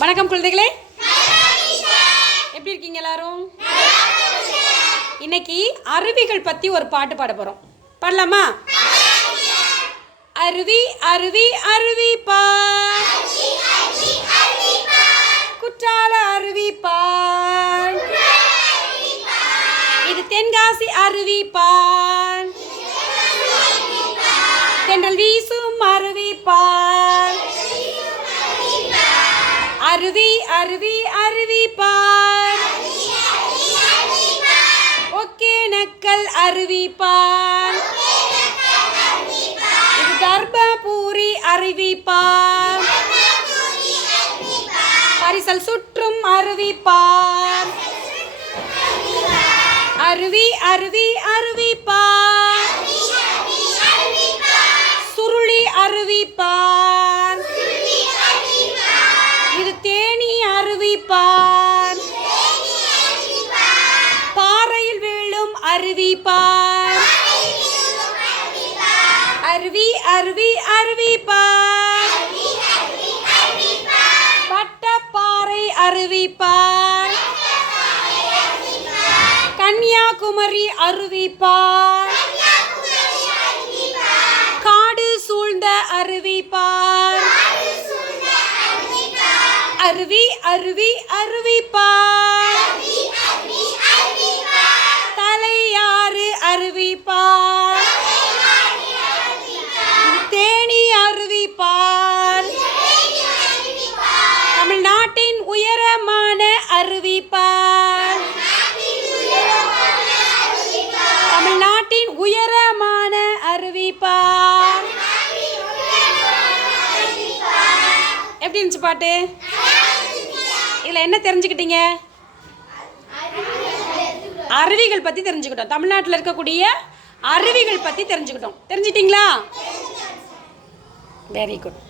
வணக்கம் குழந்தைகளே, எப்படி இருக்கீங்க எல்லாரும்? இன்னைக்கு அருவிகள் பத்தி ஒரு பாட்டு பாட போறோம். பாடலாமா? அருவி அருவி அருவி பார், குற்றால அருவி பார், இது தென்காசி அருவி பார், தென்றல் வீசும் அருவி பார், அருவி அருவி அருவி பார், ஒகேனக்கல் அருவி பார், இது தர்மபுரி அருவி பார், பரிசல் சுற்றும் அருவி பார், அருவி அருவி அருவி பார், சுருளி அருவி பார், இது தேனி அருவி பார், பாறையில் விழும் அருவி பார், அருவி அருவி அருவி பார், வட்டப்பாறை அருவி பார், கன்னியாகுமரி அருவி பார், காடு சூழ்ந்த அருவி பார், அருவி அருவி அருவி பார், தலையாறு அருவி பார், தேனி அருவி பார், தமிழ்நாட்டின் உயரமான அருவி பார், தமிழ்நாட்டின் உயரமான அருவி பார். எப்படி இருந்துச்சு பாட்டு? இதில் என்ன தெரிஞ்சுக்கிட்டீங்க? அருவிகள் பற்றி தெரிஞ்சுக்கிட்டோம். தமிழ்நாட்டில் இருக்கக்கூடிய அருவிகள் பற்றி தெரிஞ்சுக்கிட்டோம். தெரிஞ்சிட்டிங்களா? Very good.